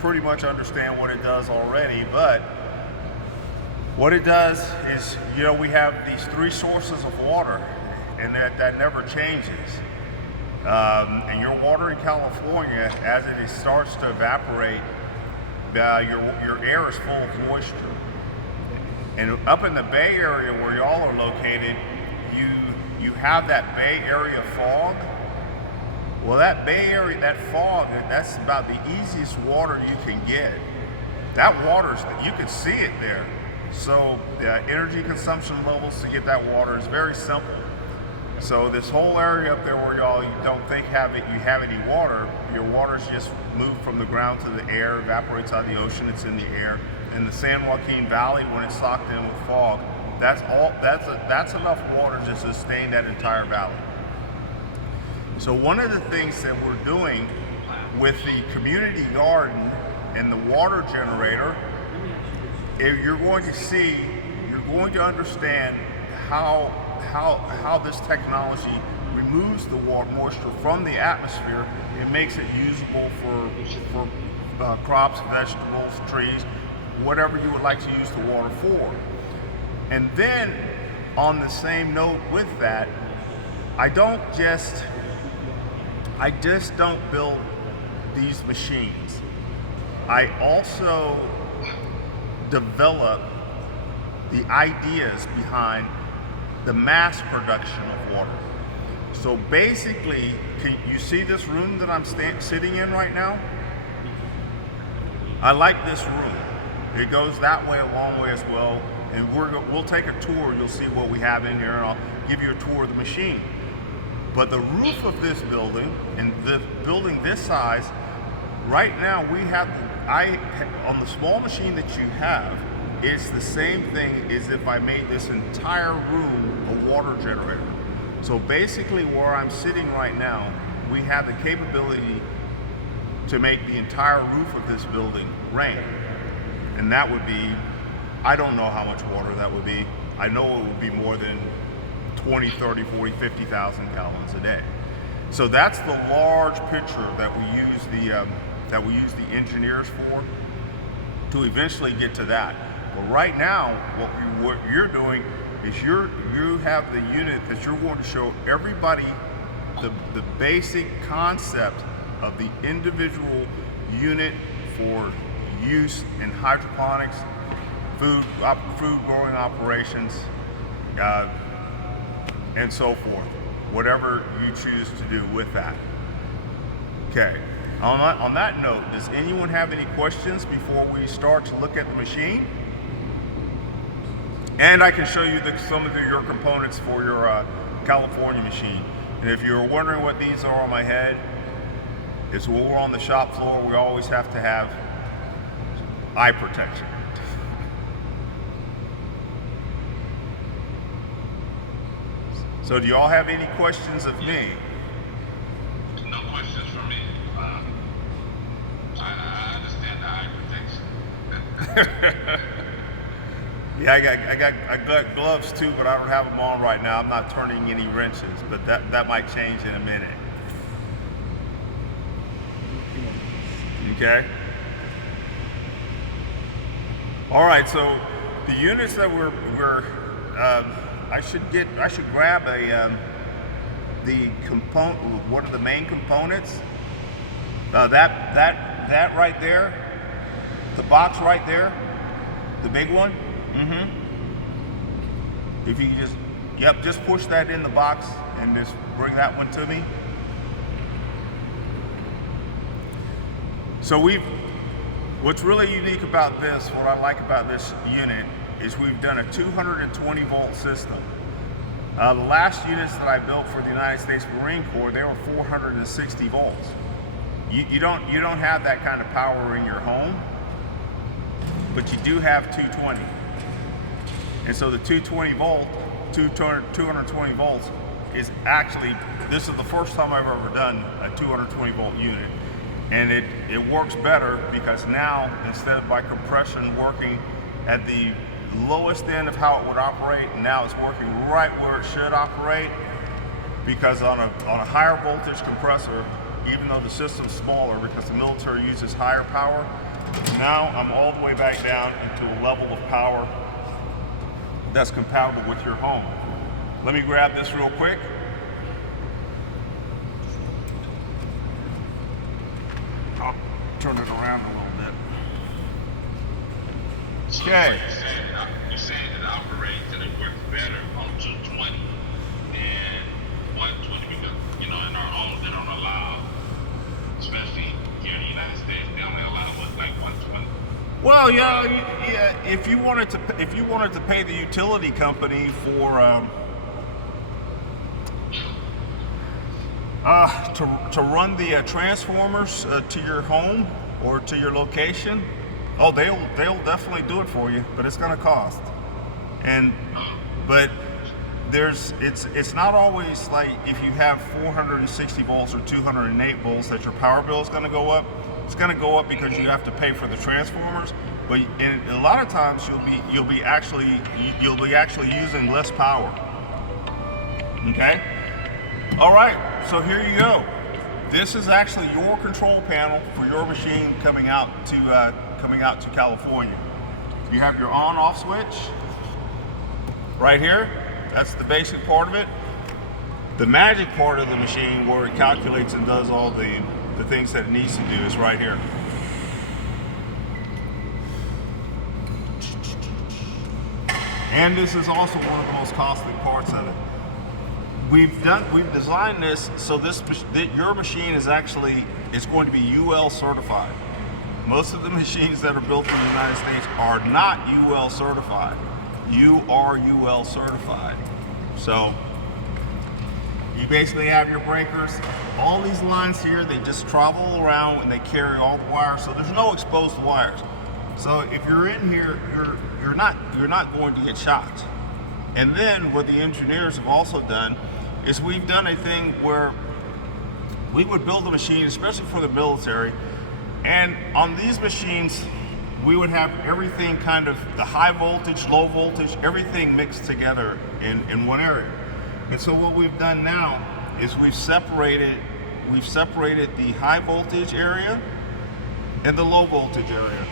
pretty much understand what it does already, but what it does is, you know, we have these three sources of water, and that never changes. And your water in California, as it starts to evaporate, your air is full of moisture. And up in the Bay Area where y'all are located, you have that Bay Area fog. Well, that Bay Area, that fog, that's about the easiest water you can get. That water's, you can see it there. So energy consumption levels to get that water is very simple. So this whole area up there where y'all don't think you have any water, your water's just moved from the ground to the air, evaporates out of the ocean, it's in the air. In the San Joaquin Valley, when it's socked in with fog, that's enough water to sustain that entire valley. So one of the things that we're doing with the community garden and the water generator, if you're going to understand how this technology removes the water moisture from the atmosphere and makes it usable for crops, vegetables, trees, whatever you would like to use the water for. And then on the same note with that, I just don't build these machines. I also develop the ideas behind the mass production of water. So basically, you see this room that I'm sitting in right now? I like this room. It goes that way a long way as well. And we'll take a tour. You'll see what we have in here, and I'll give you a tour of the machine. But the roof of this building, and the building this size, right now we have, on the small machine that you have, it's the same thing as if I made this entire room a water generator. So basically where I'm sitting right now, we have the capability to make the entire roof of this building rain. And that would be, I don't know how much water that would be. I know it would be more than 20, 30, 40, 50,000 gallons a day. So that's the large picture that we use the engineers for to eventually get to that. But right now, what you're doing is you have the unit that you're going to show everybody the basic concept of the individual unit for use in hydroponics, food growing operations, and so forth, whatever you choose to do with that. Okay, on that note, does anyone have any questions before we start to look at the machine? And I can show you some of your components for your California machine. And if you're wondering what these are on my head, it's when we're on the shop floor, we always have to have eye protection. So do you all have any questions of me? No questions from me. I understand the eye protection. Yeah, I got gloves too, but I don't have them on right now. I'm not turning any wrenches, but that might change in a minute. Okay. All right. So the units that I should grab the component. What are the main components? That right there, the box right there, the big one. If you just push that in the box and just bring that one to me. So what's really unique about this, what I like about this unit, is we've done a 220 volt system. The last units that I built for the United States Marine Corps, they were 460 volts. You don't have that kind of power in your home, but you do have 220. And so the 220 volts is actually, this is the first time I've ever done a 220 volt unit. And it works better because now, instead of by compression working at the lowest end of how it would operate, now it's working right where it should operate, because on a higher voltage compressor, even though the system's smaller because the military uses higher power, Now I'm all the way back down into a level of power that's compatible with your home. Let me grab this real quick. I'll turn it around a little bit. Okay. You saying it operates and it works better on 220 and 120 because, in our own, they don't allow, especially here in the United States, they only allow like 120. Well, yeah. If you wanted to pay the utility company for to run the transformers to your home or to your location, oh, they'll definitely do it for you, but it's going to cost. But it's not always like if you have 460 volts or 208 volts that your power bill is going to go up. It's going to go up because you have to pay for the transformers. But a lot of times you'll be actually using less power. Okay. All right. So here you go. This is actually your control panel for your machine coming out to California. You have your on-off switch right here. That's the basic part of it. The magic part of the machine, where it calculates and does all the things that it needs to do, is right here. And this is also one of the most costly parts of it. We've designed this so your machine is going to be UL certified. Most of the machines that are built in the United States are not UL certified. You are UL certified. So you basically have your breakers. All these lines here, they just travel around and they carry all the wires. So there's no exposed wires. So if you're in here, you're not going to get shocked. And then what the engineers have also done is we've done a thing where we would build a machine, especially for the military, and on these machines we would have everything kind of the high voltage, low voltage, everything mixed together in one area. And so what we've done now is we've separated the high voltage area and the low voltage area.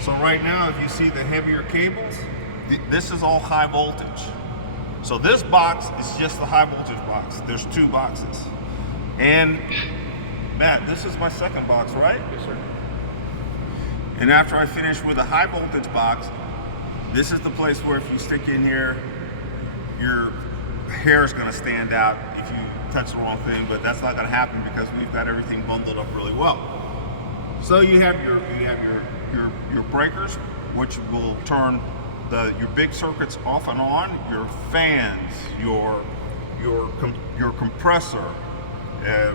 So right now, if you see the heavier cables, this is all high voltage. So this box is just the high voltage box. There's two boxes. And Matt, this is my second box, right? Yes, sir. And after I finish with the high voltage box, this is the place where if you stick in here, your hair is going to stand out if you touch the wrong thing, but that's not going to happen because we've got everything bundled up really well. So you have your breakers, which will turn your big circuits off and on, your fans, your compressor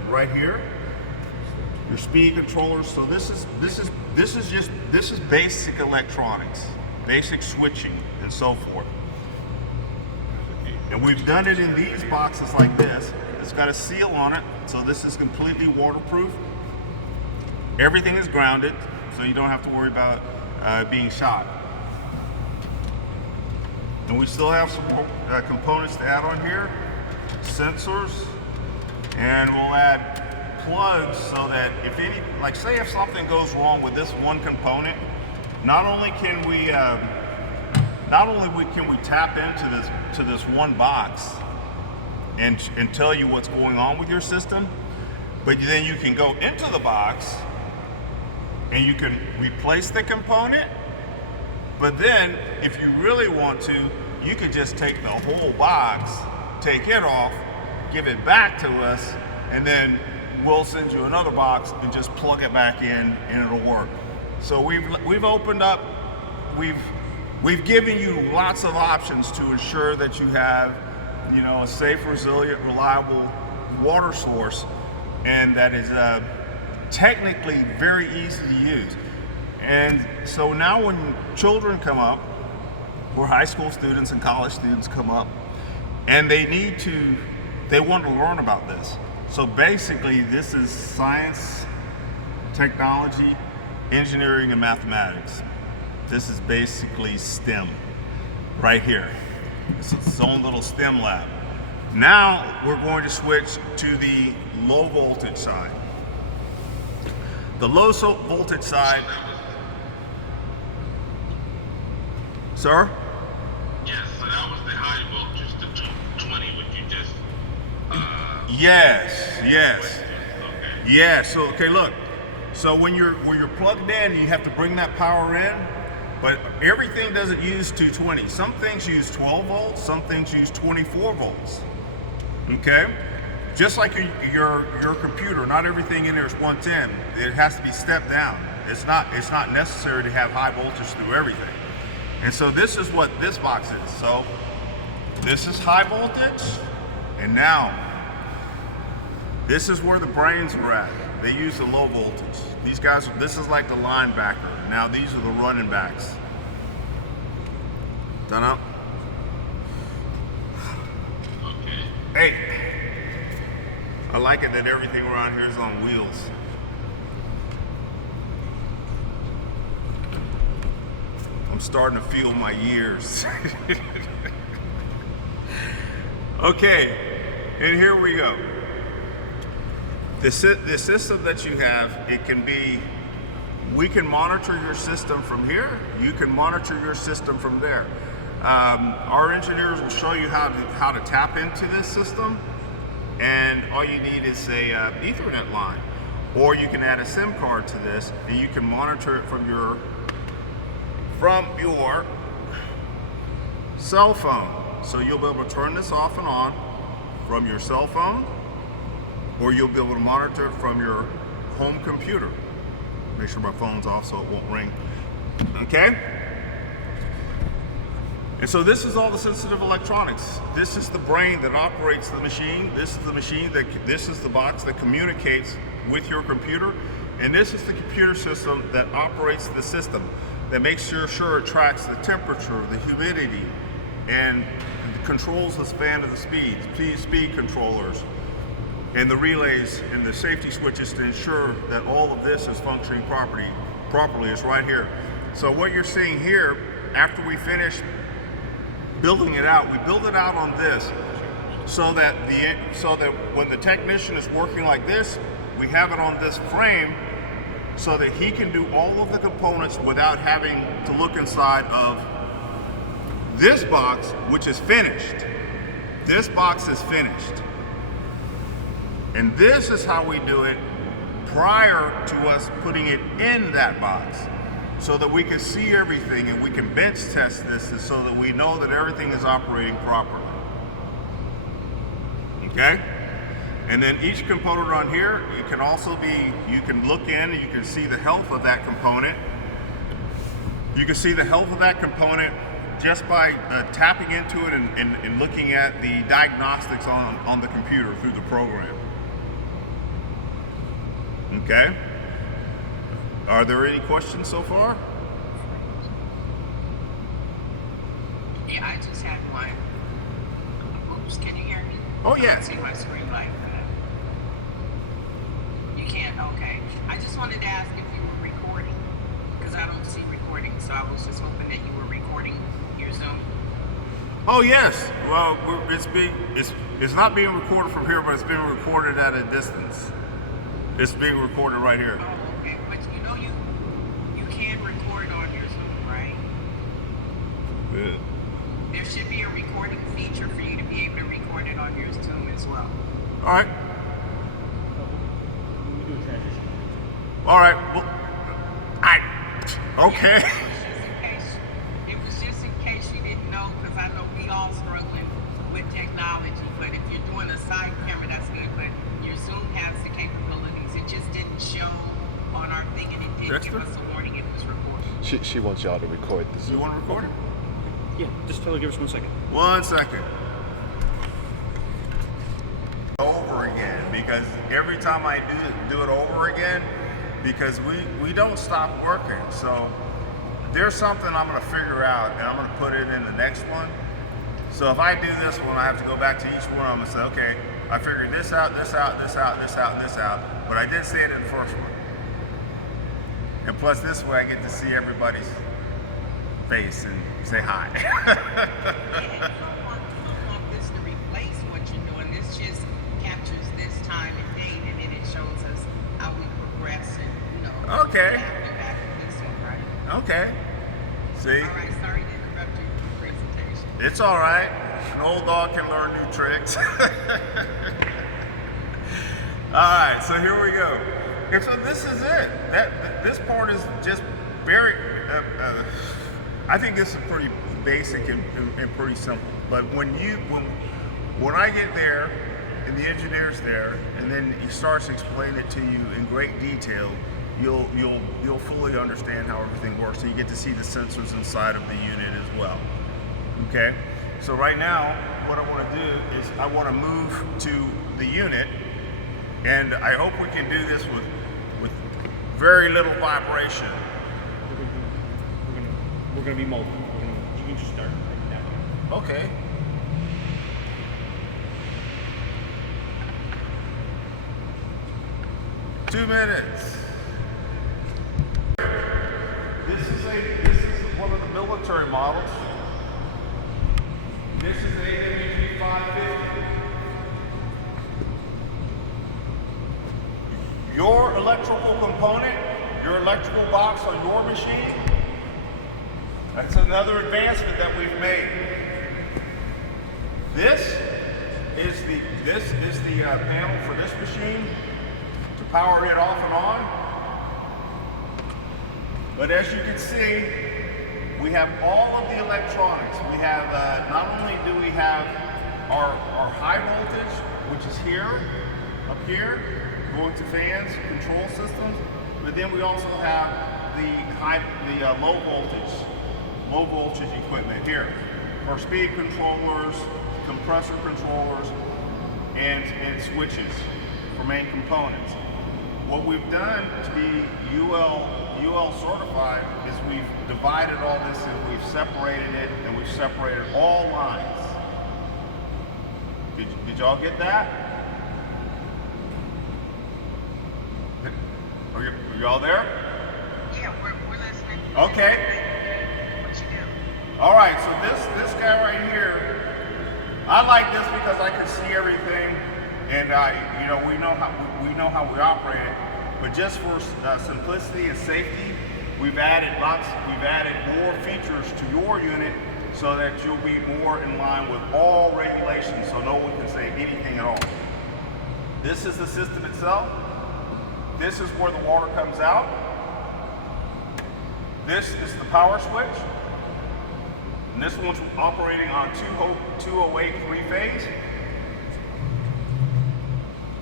right here, your speed controllers. So this is basic electronics, basic switching, and so forth. And we've done it in these boxes like this. It's got a seal on it, so this is completely waterproof. Everything is grounded, so you don't have to worry about being shot. And we still have some components to add on here, sensors, and we'll add plugs so that say if something goes wrong with this one component, not only can we tap into this one box and tell you what's going on with your system, but then you can go into the box and you can replace the component. But then, if you really want to, you could just take the whole box, take it off, give it back to us, and then we'll send you another box and just plug it back in, and it'll work. So we've opened up, we've given you lots of options to ensure that you have, a safe, resilient, reliable water source, and that is technically very easy to use. And so now when children come up, or high school students and college students come up, and they want to learn about this. So basically this is science, technology, engineering, and mathematics. This is basically STEM right here. It's its own little STEM lab. Now we're going to switch to the low voltage side. The low voltage side, Sir? Yes, so that was the high voltage, the 220, what you just. Yes. Okay. Yeah. So okay, look. So when you're plugged in, you have to bring that power in. But everything doesn't use 220. Some things use 12 volts. Some things use 24 volts. Okay. Just like your computer, not everything in there is 110. It has to be stepped down. It's not necessary to have high voltage through everything. And so this is what this box is. So this is high voltage, and now this is where the brains are at. They use the low voltage. These guys, this is like the linebacker. Now these are the running backs. Done up? Okay. Hey, I like it that everything around here is on wheels. I'm starting to feel my years. Okay, and here we go. The system that you have, it can be, we can monitor your system from here. You can monitor your system from there. Our engineers will show you how to tap into this system, and all you need is a Ethernet line, or you can add a SIM card to this, and you can monitor it from your cell phone. So you'll be able to turn this off and on from your cell phone, or you'll be able to monitor it from your home computer. Make sure my phone's off so it won't ring. Okay? And so this is all the sensitive electronics. This is the brain that operates the machine. This is the box that communicates with your computer. And this is the computer system that operates the system, that makes sure it tracks the temperature, the humidity, and controls the span of the speeds, speed controllers, and the relays and the safety switches to ensure that all of this is functioning properly is right here. So what you're seeing here, after we finish building it out, we build it out on this so that when the technician is working like this, we have it on this frame so that he can do all of the components without having to look inside of this box, which is finished. This box is finished. And this is how we do it prior to us putting it in that box, so that we can see everything and we can bench test this, and so that we know that everything is operating properly. Okay? And then each component on here, you can look in and you can see the health of that component. You can see the health of that component just by tapping into it and looking at the diagnostics on the computer through the program. Okay? Are there any questions so far? Yeah, I just had one. Oops, can you hear me? Oh, yeah. I don't see my screen light. You can, okay. I just wanted to ask if you were recording, because I don't see recording, so I was just hoping that you were recording your Zoom. Oh, yes. Well, it's not being recorded from here, but it's being recorded at a distance. It's being recorded right here. Oh, okay. But you know you can record on your Zoom, right? Yeah. There should be a recording feature for you to be able to record it on your Zoom as well. All right. All right. Well, okay. It was just in case you didn't know, because I know we all struggling with technology. But if you're doing a side camera, that's good. But your Zoom has the capabilities. It just didn't show on our thing, and it didn't give us a warning it was recording. She wants y'all to record the Zoom. You want to record it? Yeah, just tell her, give us 1 second. 1 second. Over again, because every time I do it over again, because we don't stop working. So there's something I'm going to figure out, and I'm going to put it in the next one. So if I do this one, I have to go back to each one. I'm going to say, okay, I figured this out, this out, this out, this out, and this out, but I did say it in the first one. And plus this way I get to see everybody's face and say hi. You don't want this to replace what you're doing. This just captures this time and date, and then it shows us how we progress and, Okay. back to this one, right? Okay. See? All right, sorry to interrupt It's all right. An old dog can learn new tricks. All right, so here we go. And so this is it. This part is just very. I think this is pretty basic and pretty simple. But when I get there and the engineer's there, and then he starts explaining it to you in great detail, you'll fully understand how everything works. So you get to see the sensors inside of the unit as well. Okay, so right now what I want to do is I want to move to the unit, and I hope we can do this with very little vibration. We're gonna be multiple. You can just start right now. Okay. Two minutes. This is one of the military models. This is the AWG 550. Your electrical component, your electrical box on your machine, that's another advancement that we've made. This is the panel for this machine to power it off and on. But as you can see, we have all of the electronics. We have, not only do we have our high voltage, which is here, up here, going to fans, control systems, but then we also have the low voltage equipment here for speed controllers, compressor controllers, and switches for main components. What we've done to be UL certified is we've divided all this and we've separated it, and we've separated all lines. Did y'all get that? Are y'all there? Yeah, we're listening. Okay. What you do? All right, so this guy right here, I like this because I can see everything, and we know how we operate it. But just for simplicity and safety, we've added more features to your unit so that you'll be more in line with all regulations, so no one can say anything at all. This is the system itself. This is where the water comes out. This is the power switch. And this one's operating on 208 three-phase.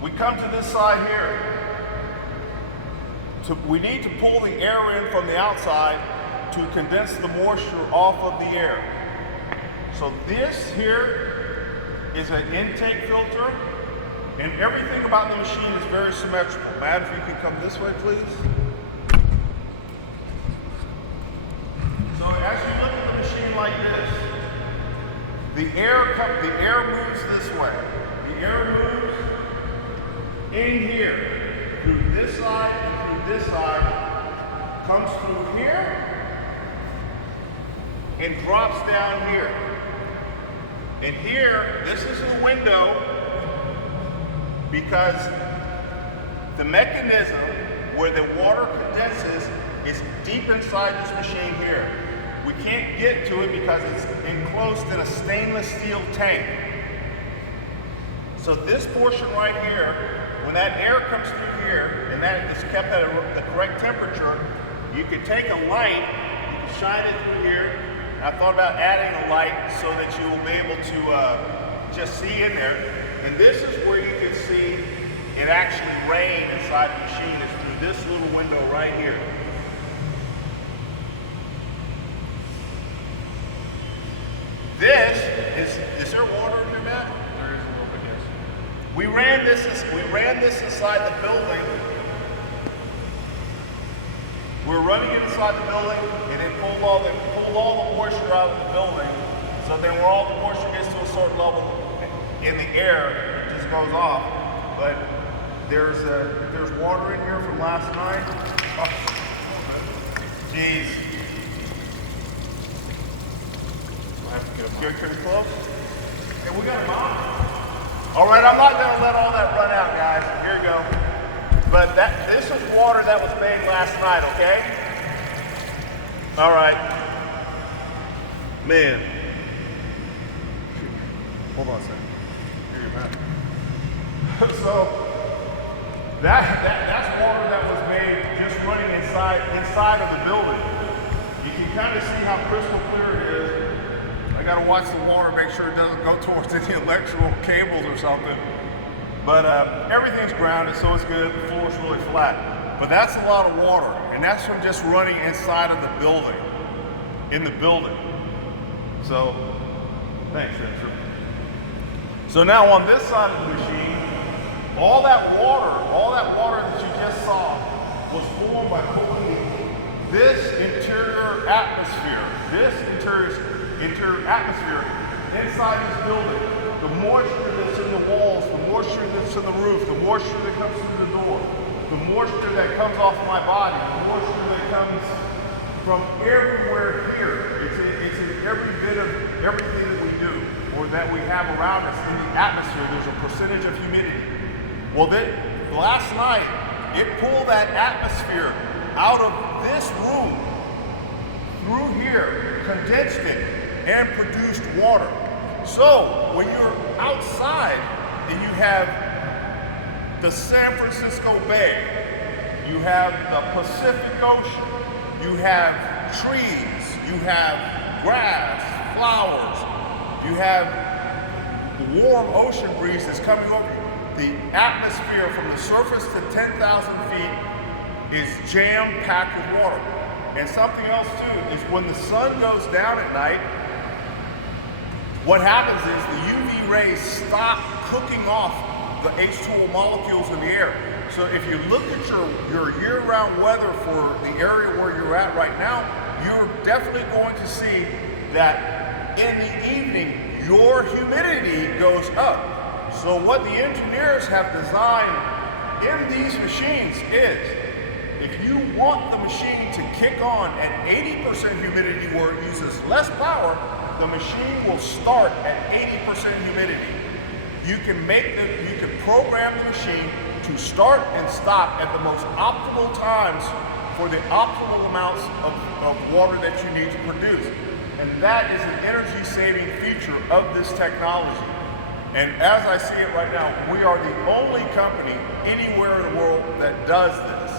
We come to this side here. We need to pull the air in from the outside to condense the moisture off of the air. So this here is an intake filter, and everything about the machine is very symmetrical. Matt, if you could come this way, please. So as you look at the machine like this, the air moves this way. The air moves in here through this side and through this side, comes through here and drops down here. And here, this is a window because the mechanism where the water condenses is deep inside this machine here. We can't get to it because it's enclosed in a stainless steel tank. So this portion right here, when that air comes through here and that is kept at the correct temperature, you can take a light, you can shine it through here. And I thought about adding a light so that you will be able to just see in there. And this is where you can see it actually rain inside the machine. It's through this little window right here. This is there water in there, Matt? There is a little bit, yes. We ran this inside the building. We were running it inside the building, and it pulled all the moisture out of the building. So then, where all the moisture gets to a certain level in the air, it just goes off. But there's water in here from last night. Oh, jeez. Get pretty close. Hey, we got a bomb. All right, I'm not going to let all that run out, guys. Here you go. But this is water that was made last night, okay? All right. Man. Hold on a second. Here you go. So that's water that was made just running inside of the building. You can kind of see how crystal clear it is. I gotta watch the water, make sure it doesn't go towards any electrical cables or something. But everything's grounded, so it's good. The floor's really flat. But that's a lot of water, and that's from just running inside of the building, in the building. So, thanks, Andrew. So now on this side of the machine, all that water that you just saw was formed by cooling this interior atmosphere inside this building. The moisture that's in the walls, the moisture that's in the roof, the moisture that comes through the door, the moisture that comes off my body, the moisture that comes from everywhere here. It's in every bit of everything that we do or that we have around us in the atmosphere. There's a percentage of humidity. Well, last night, it pulled that atmosphere out of this room, through here, condensed it, and produced water. So, when you're outside and you have the San Francisco Bay, you have the Pacific Ocean, you have trees, you have grass, flowers, you have the warm ocean breeze that's coming over you. The atmosphere from the surface to 10,000 feet is jam-packed with water. And something else too is when the sun goes down at night, what happens is the UV rays stop cooking off the H2O molecules in the air. So if you look at your year-round weather for the area where you're at right now, you're definitely going to see that in the evening, your humidity goes up. So what the engineers have designed in these machines is, if you want the machine to kick on at 80% humidity where it uses less power, the machine will start at 80% humidity. You can program the machine to start and stop at the most optimal times for the optimal amounts of water that you need to produce. And that is an energy saving feature of this technology. And as I see it right now, we are the only company anywhere in the world that does this.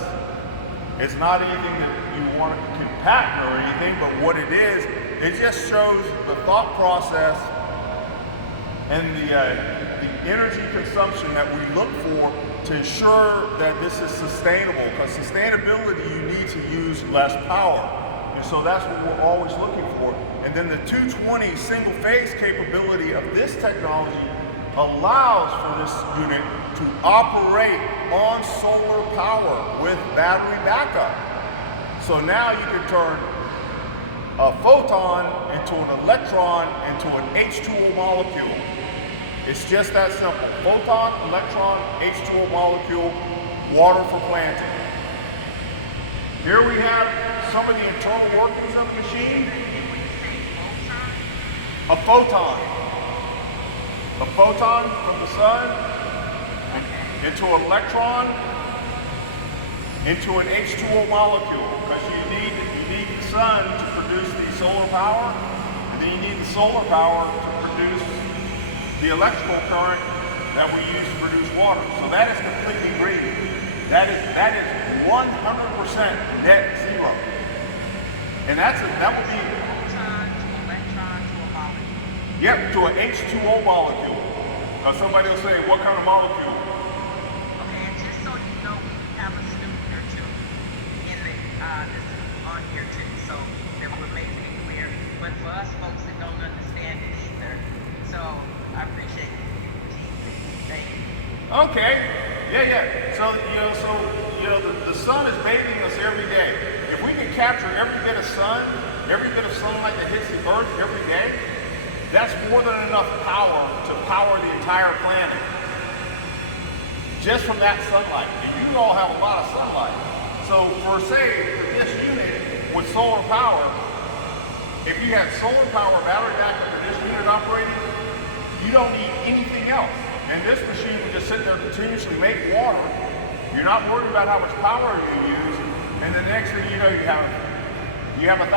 It's not anything that you want to patent or anything, but what it is, it just shows the thought process and the energy consumption that we look for to ensure that this is sustainable. Because sustainability, you need to use less power. And so that's what we're always looking for. And then the 220 single phase capability of this technology allows for this unit to operate on solar power with battery backup. So now you can turn a photon into an electron into an H2O molecule. It's just that simple. Photon, electron, H2O molecule, water for planting. Here we have some of the internal workings of the machine. A photon. A photon from the sun into an electron into an H2O molecule, because you need the sun to produce the solar power, and then you need the solar power to produce the electrical current that we use to produce water. So that is completely green. That is 100% net zero. And that would be yep, to an H2O molecule. Because somebody will say, what kind of molecule? Okay, and just so you know, we have a student or two in the this on here too, so that we're making it clear. But for us folks that don't understand it either, so I appreciate you. Thank you. Okay. Yeah. So the sun is bathing us every day. If we can capture every bit of sunlight that hits the earth every day, that's more than enough power to power the entire planet. Just from that sunlight. And you all have a lot of sunlight. So for this unit with solar power, if you have solar power battery backup for this unit operating, you don't need anything else. And this machine will just sit there and continuously make water. You're not worried about how much power you use. And the next thing you know, you have 1,000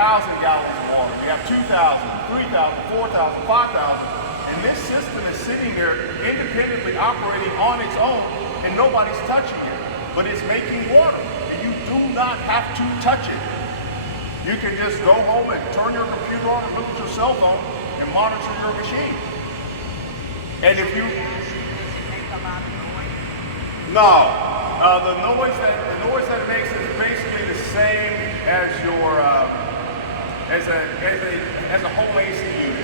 gallons of water, you have 2,000, 3,000, 4,000, 5,000, And this system is sitting there independently operating on its own, and nobody's touching it. But it's making water, and you do not have to touch it. You can just go home and turn your computer on or look at your cell phone and monitor your machine. And if you... Does it make a lot of noise? No. The noise that it makes is basically the same as your as a home AC unit.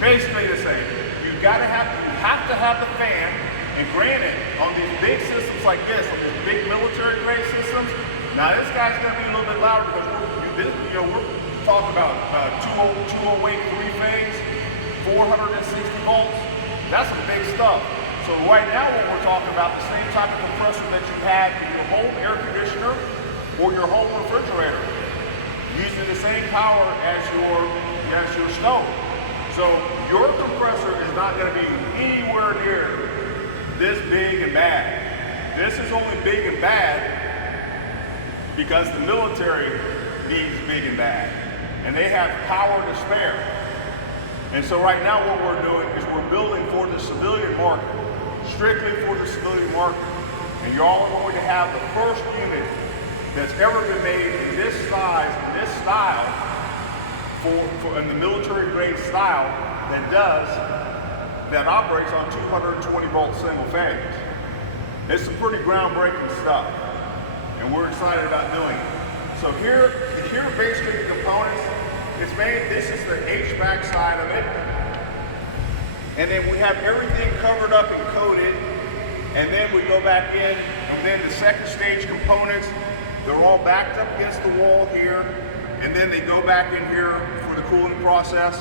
Basically the same. You have to have the fan. And granted, on these big systems like this, on these big military grade systems, now this guy's going to be a little bit louder because we're talking about 208 three-phase, 460 volts. That's some big stuff. So right now what we're talking about, the same type of compressor that you had in your home air conditioner or your home refrigerator, using the same power as your stove. So your compressor is not going to be anywhere near this big and bad. This is only big and bad because the military needs big and bad, and they have power to spare. And so right now what we're doing is we're building for the civilian market, strictly for the civilian market. And you're all going to have the first unit that's ever been made in this size, in this style, in the military grade style that operates on 220 volt single phase. It's some pretty groundbreaking stuff, and we're excited about doing it. So here are basically the components. It's made, this is the HVAC side of it. And then we have everything covered up and coated. And then we go back in, and then the second stage components, they're all backed up against the wall here. And then they go back in here for the cooling process.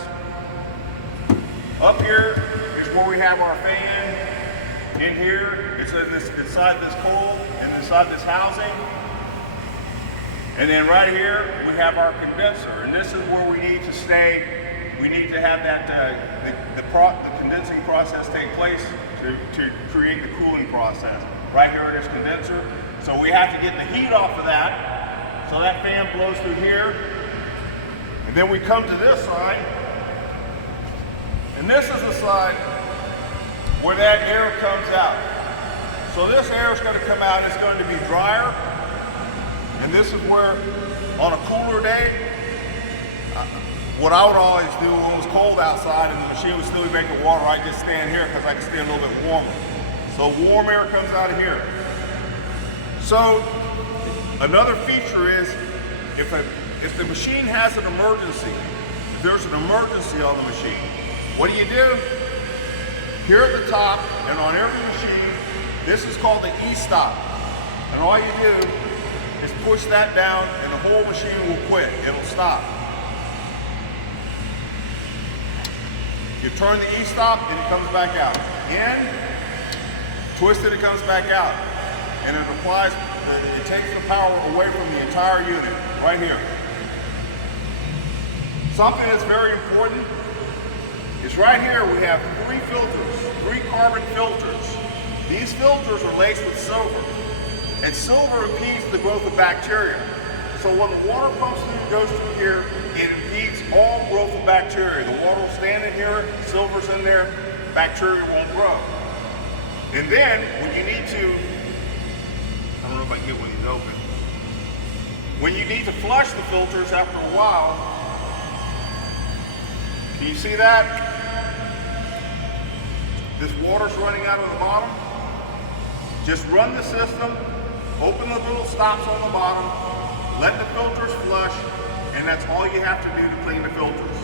Up here is where we have our fan. In here, it's inside this coil and inside this housing. And then right here, we have our condenser, and this is where we need to stay. We need to have that the condensing process take place to create the cooling process. Right here in this condenser. So we have to get the heat off of that. So that fan blows through here. And then we come to this side. And this is the side where that air comes out. So this air is going to come out, it's going to be drier. And this is where, on a cooler day, what I would always do when it was cold outside and the machine was still making water, I'd just stand here because I can stay a little bit warmer. So warm air comes out of here. So another feature is if the machine has an emergency, if there's an emergency on the machine, what do? Here at the top and on every machine, this is called the E-stop. And all you do is push that down and the whole machine will quit. It'll stop. You turn the E-stop and it comes back out. In, twist it, it comes back out. And it takes the power away from the entire unit, right here. Something that's very important is right here we have 3 filters, 3 carbon filters. These filters are laced with silver. And silver impedes the growth of bacteria. So when the water pumps through, goes through here, it impedes all growth of bacteria. The water will stand in here, silver's in there, bacteria won't grow. And then, when you need to, I don't know if I can get one of these open. When you need to flush the filters after a while, can you see that? This water's running out of the bottom. Just run the system, open the little stops on the bottom, let the filters flush, and that's all you have to do to clean the filters.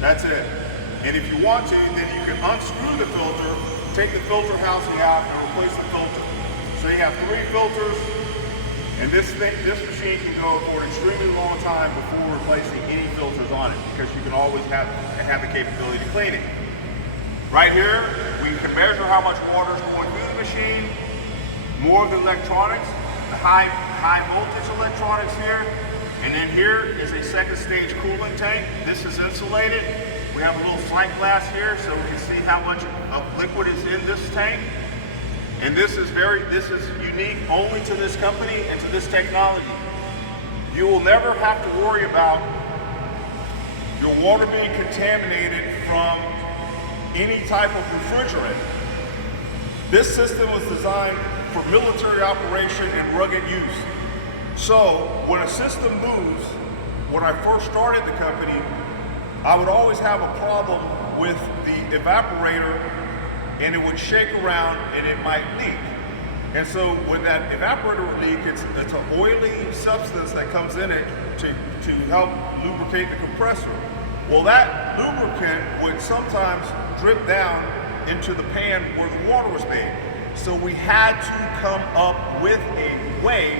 That's it. And if you want to, then you can unscrew the filter, take the filter housing out, and replace the filter. So you have 3 filters, and this machine can go for an extremely long time before replacing any filters on it, because you can always have the capability to clean it. Right here, we can measure how much water is going through the machine, more of the electronics, the high voltage electronics here, and then here is a second stage coolant tank. This is insulated. We have a little sight glass here so we can see how much of liquid is in this tank. And this is unique only to this company and to this technology. You will never have to worry about your water being contaminated from any type of refrigerant. This system was designed for military operation and rugged use. So when a system moves, when I first started the company, I would always have a problem with the evaporator, and it would shake around and it might leak. And so when that evaporator would leak, it's an oily substance that comes in it to help lubricate the compressor. Well, that lubricant would sometimes drip down into the pan where the water was made. So we had to come up with a way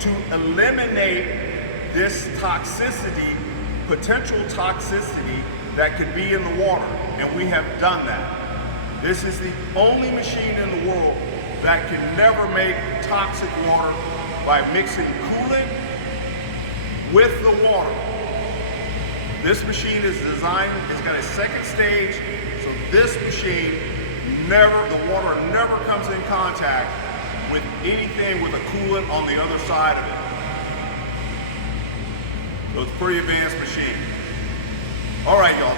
to eliminate this toxicity, potential toxicity that could be in the water, and we have done that. This is the only machine in the world that can never make toxic water by mixing coolant with the water. This machine is designed, it's got a second stage, so this machine the water never comes in contact with anything with a coolant on the other side of it. So it's a pretty advanced machine. All right, y'all.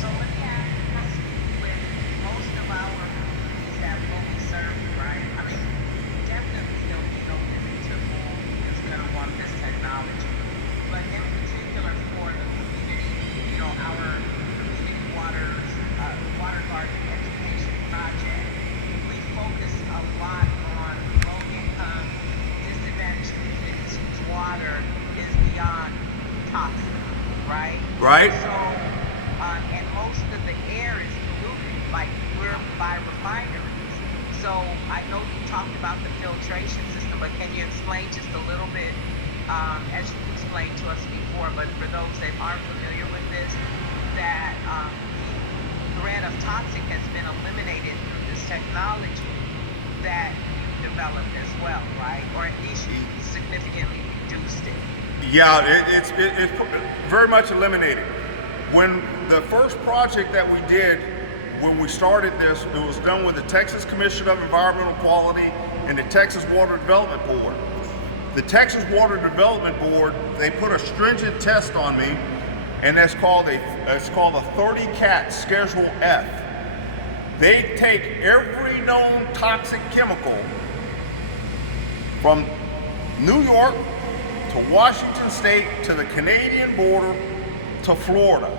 So let me ask you, with most of our communities that we serve, right? I mean, definitely there'll be no limit to who is going to want this technology. But in particular for the community, our community water garden education project, we focus a lot on low income, disadvantaged communities whose water is beyond toxic. Right? Right. So, and most of the air is polluted, like we're by refineries. So I know you talked about the filtration system, but can you explain just a little bit, as you explained to us before, but for those that aren't familiar with this, that the threat of toxic has been eliminated through this technology that you developed as well, right? Or at least you significantly reduced it. Yeah, it's very much eliminated. When the first project that we did, when we started this, it was done with the Texas Commission of Environmental Quality and the Texas Water Development Board. The Texas Water Development Board, they put a stringent test on me, and it's called a 30 cat Schedule F. They take every known toxic chemical from New York to Washington State, to the Canadian border, to Florida.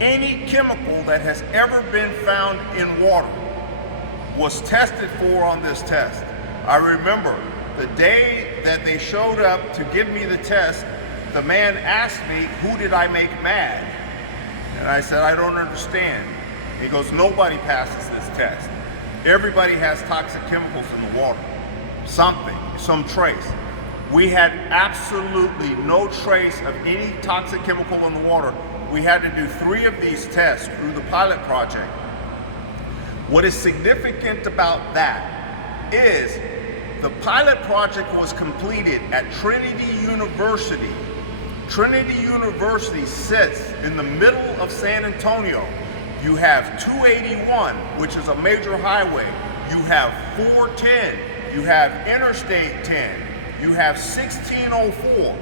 Any chemical that has ever been found in water was tested for on this test. I remember the day that they showed up to give me the test, the man asked me, who did I make mad? And I said, I don't understand. He goes, nobody passes this test. Everybody has toxic chemicals in the water. Something, some trace. We had absolutely no trace of any toxic chemical in the water. We had to do 3 of these tests through the pilot project. What is significant about that is the pilot project was completed at Trinity University. Trinity University sits in the middle of San Antonio. You have 281, which is a major highway. You have 410. You have Interstate 10. You have 1604,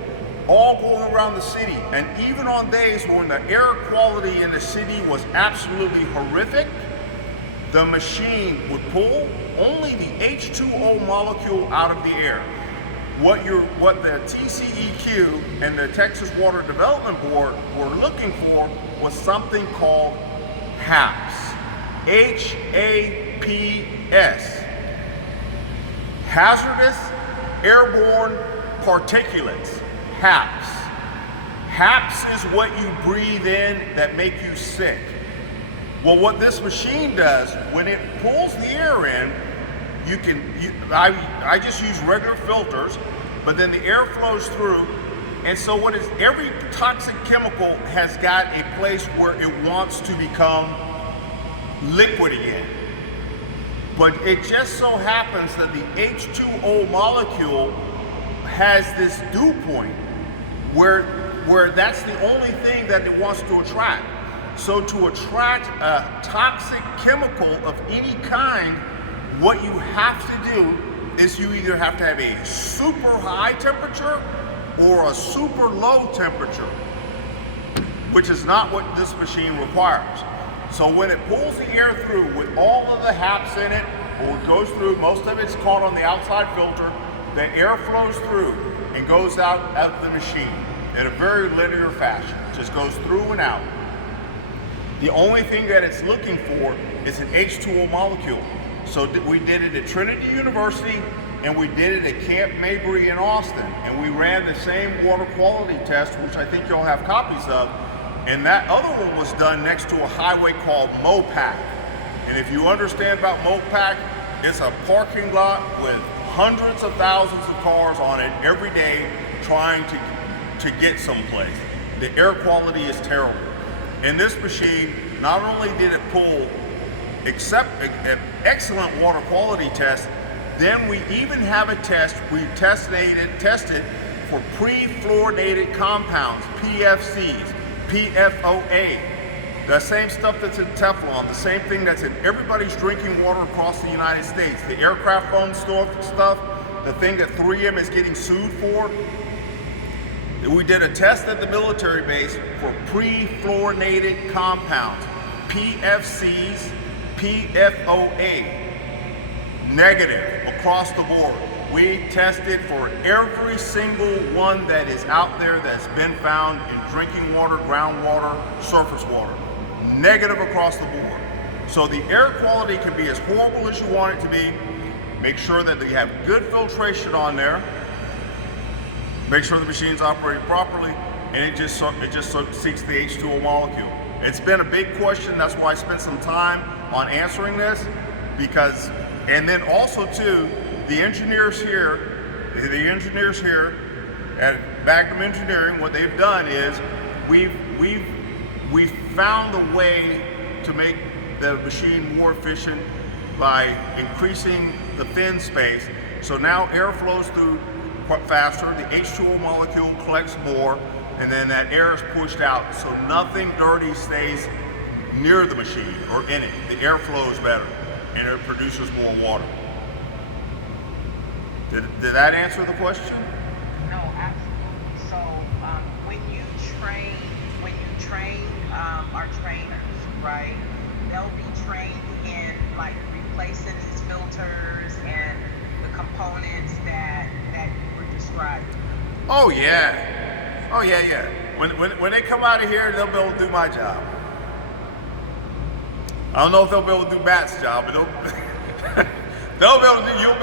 all going around the city. And even on days when the air quality in the city was absolutely horrific, the machine would pull only the H2O molecule out of the air. What the TCEQ and the Texas Water Development Board were looking for was something called HAPS. H-A-P-S. Hazardous airborne particulates, HAPS. HAPS is what you breathe in that make you sick. Well, what this machine does, when it pulls the air in, I just use regular filters, but then the air flows through, and so every toxic chemical has got a place where it wants to become liquid again. But it just so happens that the H2O molecule has this dew point where that's the only thing that it wants to attract. So to attract a toxic chemical of any kind, what you have to do is you either have to have a super high temperature or a super low temperature. which is not what this machine requires. So when it pulls the air through with all of the HAPs in it, or it goes through, most of it's caught on the outside filter, the air flows through and goes out of the machine in a very linear fashion. Just goes through and out. The only thing that it's looking for is an H2O molecule. So we did it at Trinity University, and we did it at Camp Mabry in Austin, and we ran the same water quality test, which I think you'll have copies of, and that other one was done next to a highway called Mopac. And if you understand about Mopac, it's a parking lot with hundreds of thousands of cars on it every day trying to get someplace. The air quality is terrible. And this machine, not only did it pull an excellent water quality test, then we even have a test, we tested for pre-fluorinated compounds, PFCs, PFOA, the same stuff that's in Teflon, the same thing that's in everybody's drinking water across the United States, the aircraft foam stuff, the thing that 3M is getting sued for. We did a test at the military base for pre-fluorinated compounds, PFCs, PFOA, negative across the board. We tested for every single one that is out there that's been found in drinking water, groundwater, surface water. Negative across the board. So the air quality can be as horrible as you want it to be. Make sure that you have good filtration on there. Make sure the machine's operating properly, and it just seeks the H2O molecule. It's been a big question. That's why I spent some time on answering this, because, and then also too, the engineers here at Magnum Engineering, what they've done is we've found a way to make the machine more efficient by increasing the fin space. So now air flows through faster, the H2O molecule collects more, and then that air is pushed out, so nothing dirty stays near the machine or in it. The air flows better, and it produces more water. Did that answer the question? No, absolutely. So when you train our trainers, right? They'll be trained in like replacing these filters and the components that you were describing. Oh yeah. Oh yeah. When they come out of here, they'll be able to do my job. I don't know if they'll be able to do Matt's job, but you'll be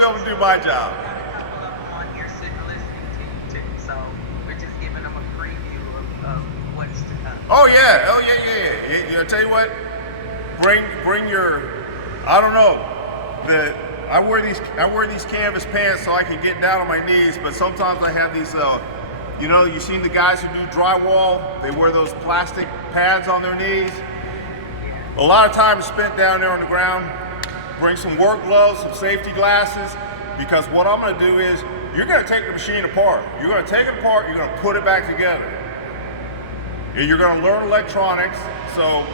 able to do my job. Oh yeah. I tell you what, bring your, I don't know, I wear these canvas pants so I can get down on my knees, but sometimes I have these, you've seen the guys who do drywall, they wear those plastic pads on their knees. A lot of time spent down there on the ground. Bring some work gloves, some safety glasses, because what I'm gonna do is, you're gonna take the machine apart. You're gonna take it apart, you're gonna put it back together. You're going to learn electronics, so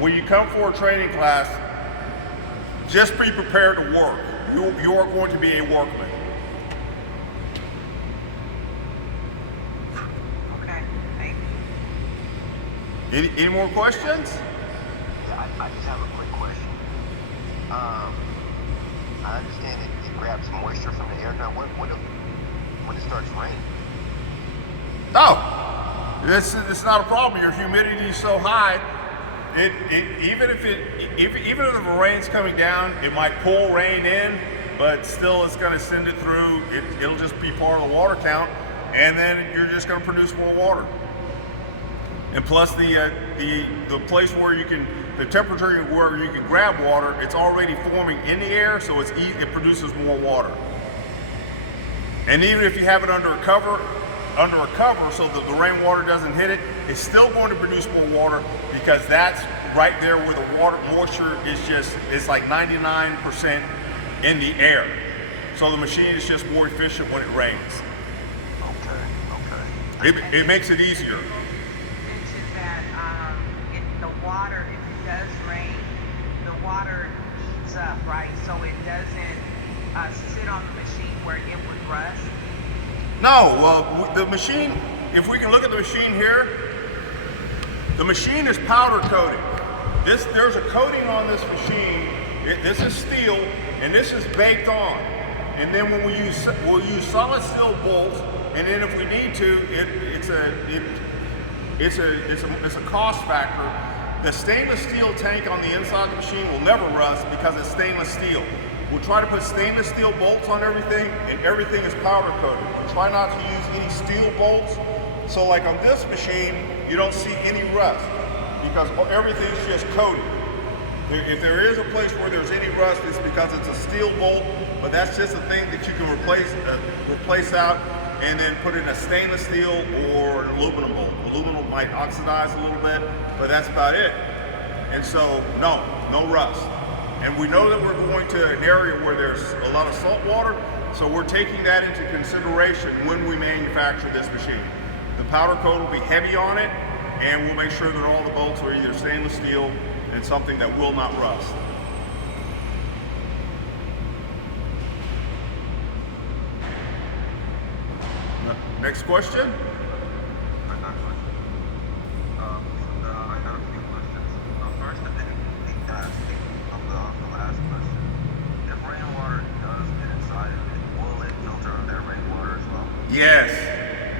when you come for a training class, just be prepared to work. You are going to be a workman. Okay, thank you. Any more questions? Yeah, I just have a quick question. I understand it grabs moisture from the air. Now, what if when it starts raining? Oh! It's not a problem. Your humidity is so high. Even if the rain's coming down, it might pull rain in, but still it's going to send it through. It'll just be part of the water count, and then you're just going to produce more water. And plus the place where the temperature where you can grab water, it's already forming in the air, so it produces more water. And even if you have it under a cover so that the rainwater doesn't hit it, it's still going to produce more water, because that's right there where the water moisture it's like 99% in the air. So the machine is just more efficient when it rains. Okay. It makes it easier. You mentioned that the water, if it does rain, the water heats up, right? So it doesn't sit on the machine where it would rust. No, well, the machine, if we can look at the machine here, The machine is powder coated. There's a coating on this machine. This is steel, and this is baked on. And then when we'll use solid steel bolts, and then if we need to, it's a cost factor. The stainless steel tank on the inside of the machine will never rust because it's stainless steel. We'll try to put stainless steel bolts on everything, and everything is powder coated. We'll try not to use any steel bolts. So like on this machine, you don't see any rust because everything's just coated. If there is a place where there's any rust, it's because it's a steel bolt, but that's just a thing that you can replace out and then put in a stainless steel or an aluminum bolt. Aluminum might oxidize a little bit, but that's about it. And so, no rust. And we know that we're going to an area where there's a lot of salt water, so we're taking that into consideration when we manufacture this machine. The powder coat will be heavy on it, and we'll make sure that all the bolts are either stainless steel and something that will not rust. Next question? I got a few questions. First, I think that from the last question. If rainwater does get inside of it, will it filter that rainwater as well? Yes.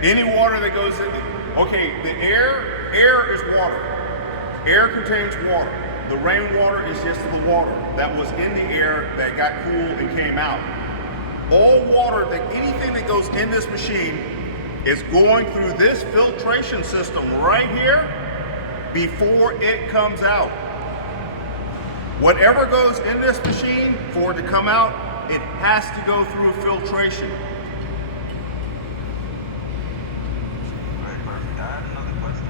Any water that goes in, okay, the air is water. Air contains water. The rainwater is just the water that was in the air that got cooled and came out. All water, anything that goes in this machine is going through this filtration system right here before it comes out. Whatever goes in this machine, for it to come out, it has to go through filtration. Very perfect. I have another question.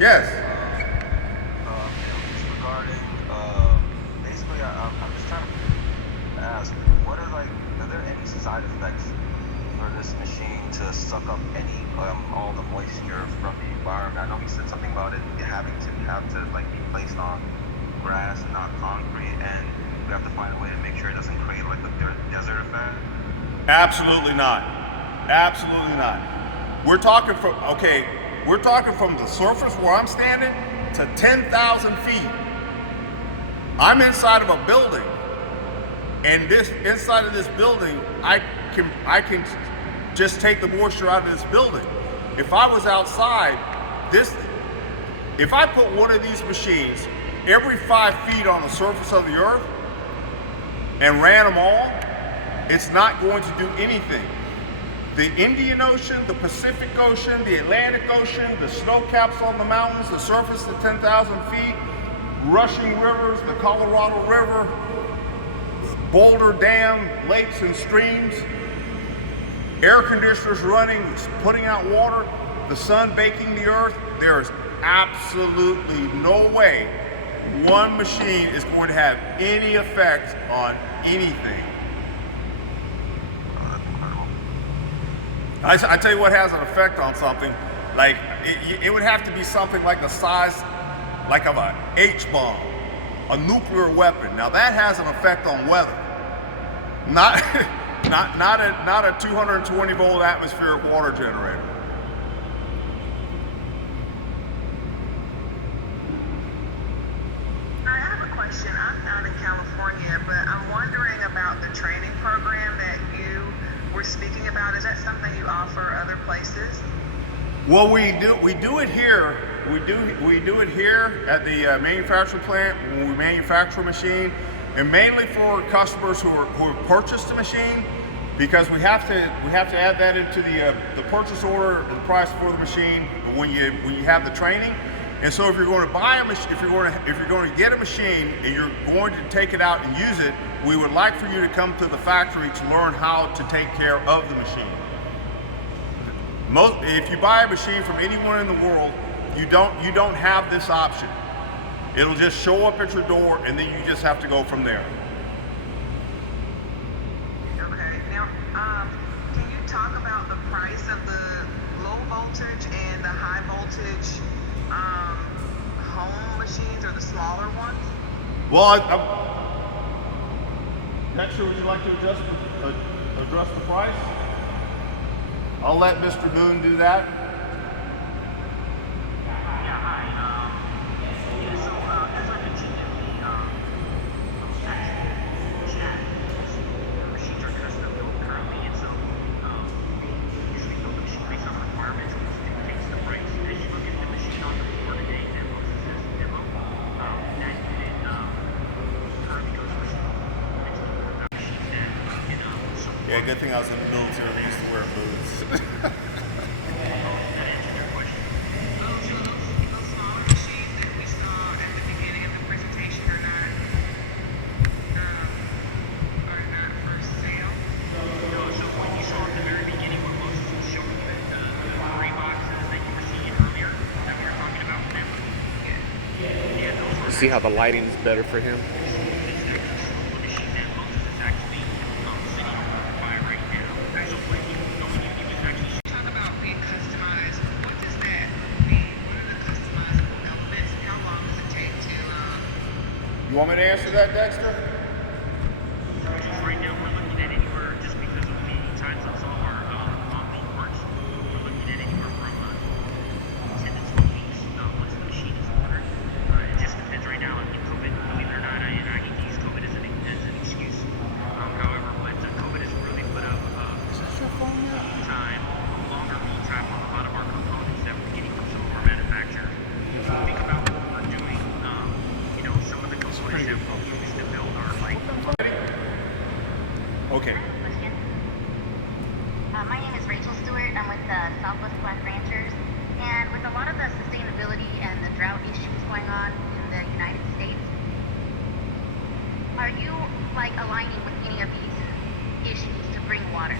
Yes. It's regarding, basically, I'm just trying to ask, are there any side effects for this machine to suck up all the moisture from the environment? I know you said something about it having to be placed on grass and not concrete, and we have to find a way to make sure it doesn't create like a desert effect. Absolutely not. Absolutely not. We're talking from the surface where I'm standing to 10,000 feet. I'm inside of a building, and inside of this building, I can just take the moisture out of this building. If I was outside, if I put one of these machines every 5 feet on the surface of the earth and ran them all, it's not going to do anything. The Indian Ocean, the Pacific Ocean, the Atlantic Ocean, the snow caps on the mountains, the surface at 10,000 feet, rushing rivers, the Colorado River, Boulder Dam, lakes and streams, air conditioners running, putting out water, the sun baking the earth. There is absolutely no way one machine is going to have any effect on anything. I tell you what has an effect on something, like it would have to be something like the size like of an H-bomb, a nuclear weapon. Now that has an effect on weather. Not a 220 volt atmospheric water generator. I have a question. I'm out in California, but I'm wondering about the training program that you were speaking about. Is that something you offer other places? Well, we do it here. We do it here at the manufacturing plant when we manufacture a machine, and mainly for customers who have purchased a machine, because we have to add that into the purchase order, the price for the machine when you have the training. And so if you're going to buy a machine, if you're going to get a machine and you're going to take it out and use it, we would like for you to come to the factory to learn how to take care of the machine. If you buy a machine from anyone in the world, you don't have this option. It'll just show up at your door, and then you just have to go from there. Okay. Now, can you talk about the price of the low voltage and the high voltage home machines, or the smaller ones? Well, Dexter, would you like to address the price? I'll let Mr. Moon do that. Yeah, hi. good thing I was in the military. We used to wear boots. Those smaller machines that we saw at the beginning of the presentation are not for sale. No, so what you saw at the very beginning where Moses was showing you the three boxes that you were seeing earlier that we were talking about them. Yeah, those were See how the lighting is better for him? the machine that Moses is actually sitting by right now. So when he was going in, he was actually Talk about being customized. What does that mean? What are the customizable elements? And how long does it take to You want me to answer that, Dexter? right now we're looking at anywhere, just because of the time zones of our on-road parts, we're looking at anywhere from 10 to 12 weeks once the machine is ordered. It just depends right now. I mean, COVID, believe it or not, I hate to use COVID as an excuse. However, but COVID has really put up lead time, longer lead time on a lot of our components that we're getting from some of our manufacturers. If you think about what we're doing, some of the components that we use to build our like. Okay. Question. My name is Rachel Stewart. I'm with the Southwest Black Ranchers. And with a lot of the sustainability and the drought issues going on in the United States, are you aligning with any of these issues to bring water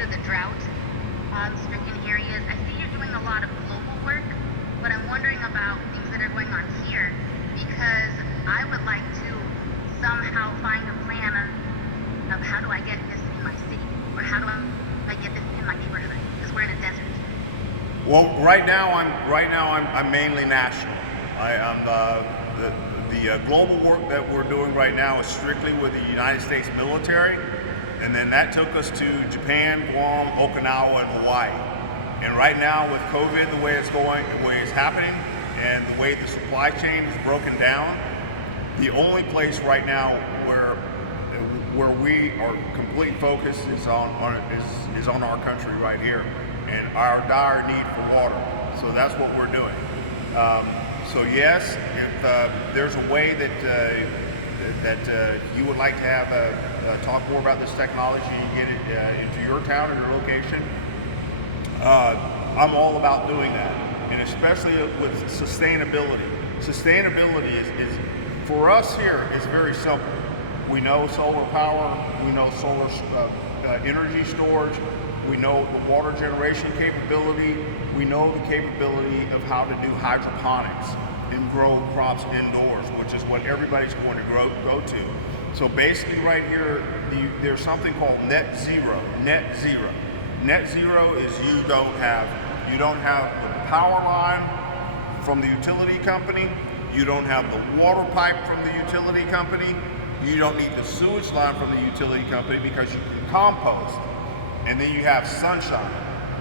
to the drought stricken areas? I see you're doing a lot of global work, but I'm wondering about things that are going on here because I would like to somehow find a plan of how do I get this in my city, or how do I get this in my neighborhood? Because we're in a desert. Well, right now I'm mainly national. The global work that we're doing right now is strictly with the United States military, and then that took us to Japan, Guam, Okinawa, and Hawaii. And right now with COVID, the way it's going, the way it's happening, and the way the supply chain is broken down, the only place right now where we are complete focus is on our country right here, and our dire need for water. So that's what we're doing. So yes, if there's a way that you would like to have talk more about this technology and get it into your town or your location, I'm all about doing that, and especially with sustainability. Sustainability is for us here is very simple. We know solar power, we know solar energy storage, we know the water generation capability, we know the capability of how to do hydroponics and grow crops indoors, which is what everybody's going to go to. So basically right here, there's something called net zero. Net zero. Net zero is you don't have the power line from the utility company, you don't have the water pipe from the utility company, you don't need the sewage line from the utility company because you can compost. And then you have sunshine.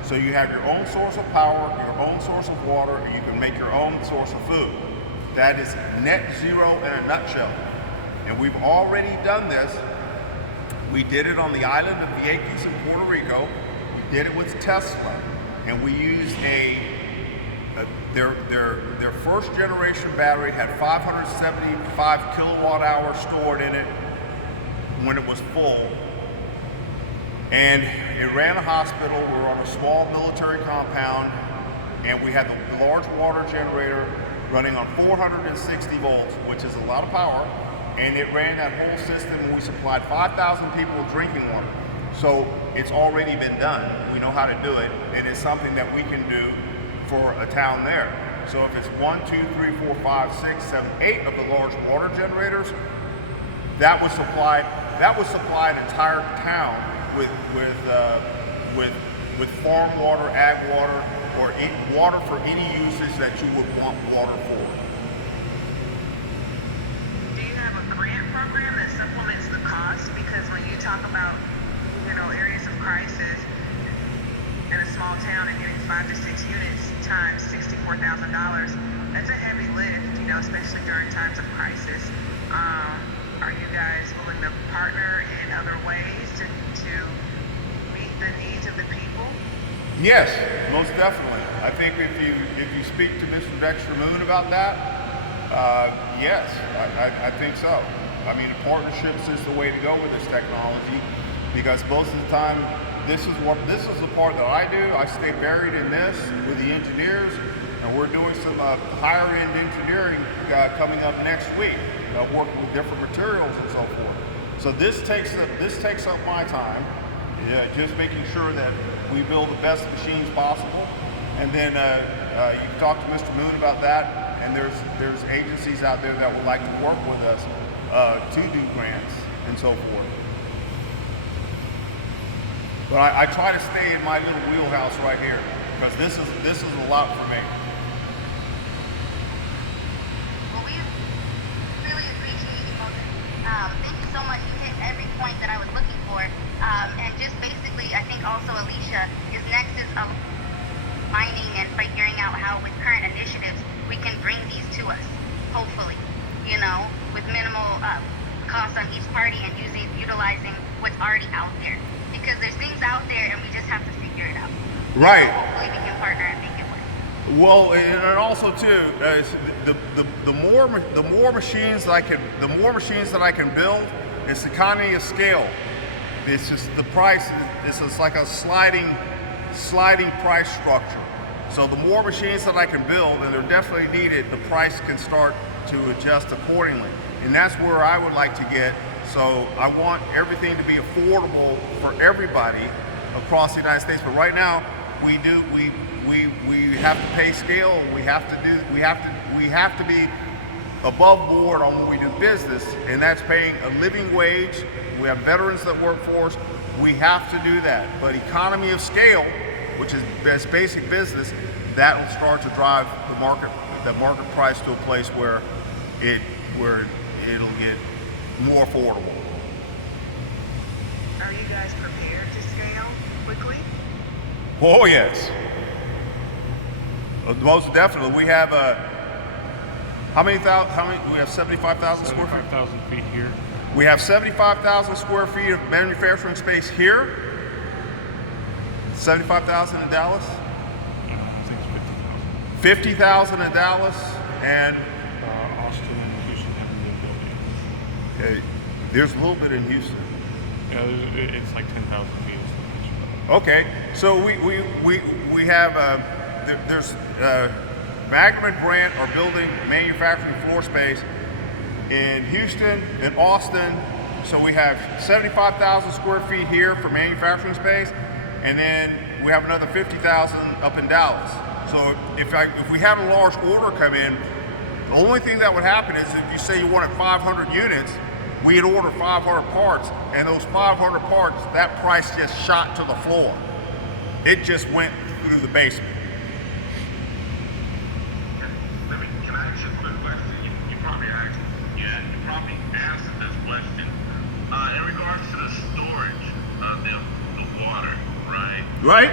So you have your own source of power, your own source of water, and you can make your own source of food. That is net zero in a nutshell. And we've already done this. We did it on the island of Vieques in Puerto Rico. We did it with Tesla. And we used their first generation battery had 575 kilowatt hours stored in it when it was full. And it ran a hospital. We were on a small military compound, and we had the large water generator running on 460 volts, which is a lot of power, and it ran that whole system, and we supplied 5,000 people with drinking water. So it's already been done. We know how to do it, and it's something that we can do for a town there. So if it's 1, 2, 3, 4, 5, 6, 7, 8 of the large water generators, that would supply an entire town with farm water, ag water, or water for any usage that you would want water for. do you have a grant program that supplements the cost? Because when you talk about, areas of crisis in a small town and getting 5 to 6 units times $64,000, that's a heavy lift, especially during times of crisis. Are you guys willing to partner in other ways to meet the needs of the people? Yes, most definitely. I think if you speak to Mr. Dexter Moon about that, yes, I think so. I mean, partnerships is the way to go with this technology. because most of the time, this is the part that I do. I stay buried in this with the engineers, and we're doing some higher end engineering coming up next week, working with different materials and so forth. So this takes up my time, just making sure that we build the best machines possible. And then you can talk to Mr. Moon about that. And there's agencies out there that would like to work with us to do grants and so forth. But I try to stay in my little wheelhouse right here because this is a lot for me. Well, we really appreciate you, Moses. Thank you so much. You hit every point that I was looking for. And just basically, I think also Alicia is next is aligning and figuring out how with current initiatives we can bring these to us, hopefully, with minimal cost on each party and utilizing what's already out there. Because there's things out there and we just have to figure it out. Right. So hopefully we can partner and make it work. Well, and also too, the more machines that I can build, it's economy of scale. It's just the price. It's just like a sliding price structure. So the more machines that I can build, and they're definitely needed, the price can start to adjust accordingly. And that's where I would like to get. So I want everything to be affordable for everybody across the United States. But right now, we have to pay scale. We have to be above board on when we do business, and that's paying a living wage. We have veterans that work for us. We have to do that. But economy of scale, which is basic business, that will start to drive the market price to a place where it'll get more affordable. Are you guys prepared to scale quickly? Oh yes, most definitely. We have how many? We have 75,000 square feet. 75,000 feet here. We have 75,000 square feet of manufacturing space here. 75,000 in Dallas. I think it's 50,000. 50,000 in Dallas, and Austin and Houston have a new building. there's a little bit in Houston. Yeah, it's like 10,000 feet. Okay, so we have there's Magnum and Brant are building manufacturing floor space in Houston and Austin. So we have 75,000 square feet here for manufacturing space, and then we have another 50,000 up in Dallas. So if we had a large order come in, the only thing that would happen is if you say you wanted 500 units, we'd order 500 parts, and those 500 parts, that price just shot to the floor. It just went through the basement. Can I ask you a quick question? You probably answered this question. In regards to the storage of the water, right? Right?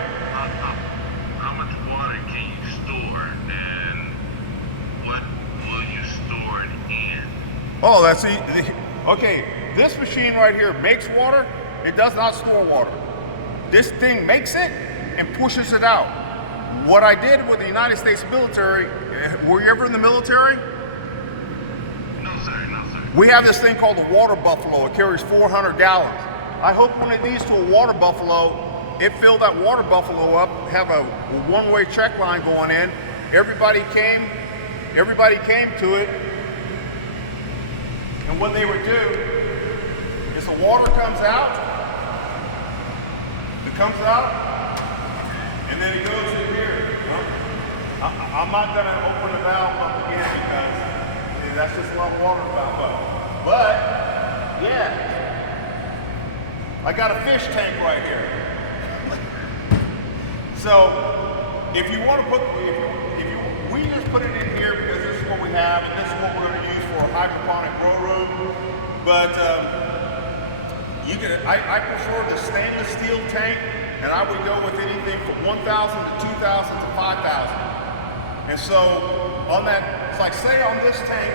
How much water can you store, and what will you store it in? Oh, that's okay. This machine right here makes water. It does not store water. This thing makes it and pushes it out. What I did with the United States military, were you ever in the military? No, sir. We have this thing called the water buffalo. It carries 400 gallons. I hooked one of these to a water buffalo. It filled that water buffalo up, have a one-way check line going in. Everybody came to it. And what they would do is the water comes out, and then it goes in here. I'm not going to open the valve up again because that's just a lot of water to valve up. But, yeah, I got a fish tank right here. So, if you want to put, we just put it in here because this is what we have, and this is what we're going to use for a hydroponic grow room. But I prefer the stainless steel tank, and I would go with anything from 1,000 to 2,000 to 5,000. And so on that, it's like say on this tank